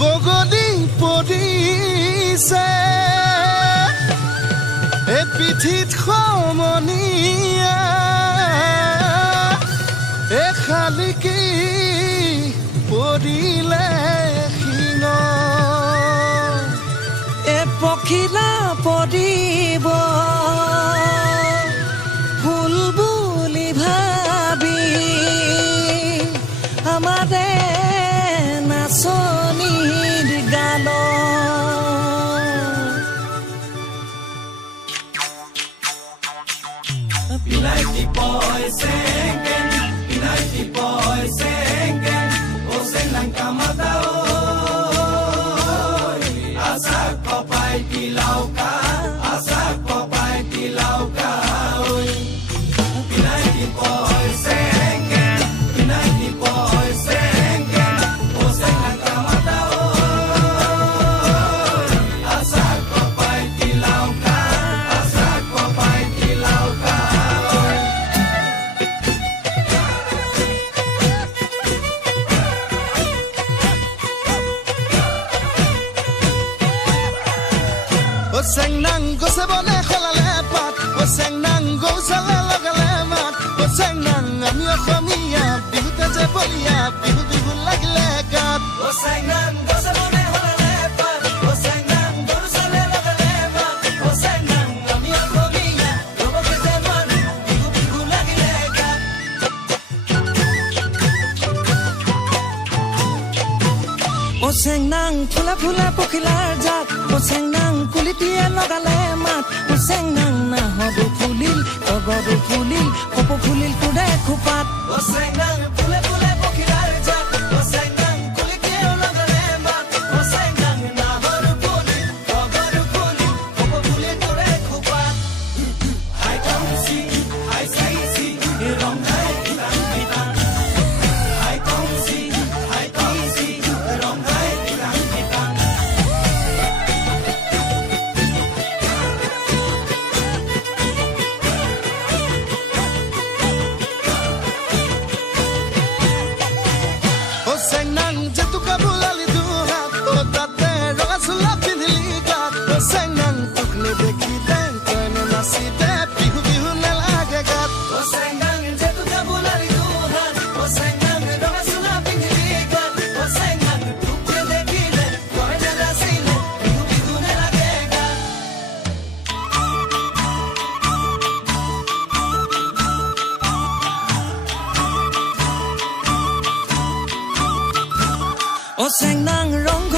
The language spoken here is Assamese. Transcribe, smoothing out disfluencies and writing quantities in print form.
বগলী পৰিছে এই পিঠিত সমনীয়া এই শালিকী পৰিলে শিঙ এ পখিলা পৰিব ফুল বুলি ভাবি আমাৰে নাচনীৰ গান Pinay Tipoy Sengen, Pinay Tipoy Sengen, Osen ng kamataoy. Asak papay tilaw ka, asak papay tilaw ka, oy. Pinay Tipoy Sengen, Pinay Tipoy Sengen, Osen ng kamataoy. Asak papay tilaw ka, asak papay tilaw ka. O seng nang gose bone kholale pat o seng nang gosala lagale mat o seng nang ami khamiya bihute je bolia bihu bihu lagle gat O senang gosa bone holale pat, o senang gorusale lagale mat, o senang amia komiya, robo ke teman, bigu bigu lagile gat. ও চেং নাং ফুলে ফুলে পখিলাৰ জাত ও চেং নাং কুলিটিয়ে লগালে মাত ও চেং নাং নাহৰু ফুলিল তগৰু ফুলিল কপৌ ফুলিল কুৰে খোপাত O senang pule pule pokhilar jat, o senang kulikeo lagale mat, o senang nahoru puli, togoru puli, kopo puli tore khupat. Hai tongsi, hai saisi, rong hai kitang kitang. Hai tongsi, rong hai kitang kitang. o seng nang jetuka bulali duhat o tate rosula pindli gat o seng nang tukle dekhi den koine nasite bihu bihu na lage gat O senang jetu kabulari duhan, o senang doga sula pindili gat, o senang tukle dekile, koine rasile, bigu bigu ne lage gat. ও চেং নাং ৰংঘ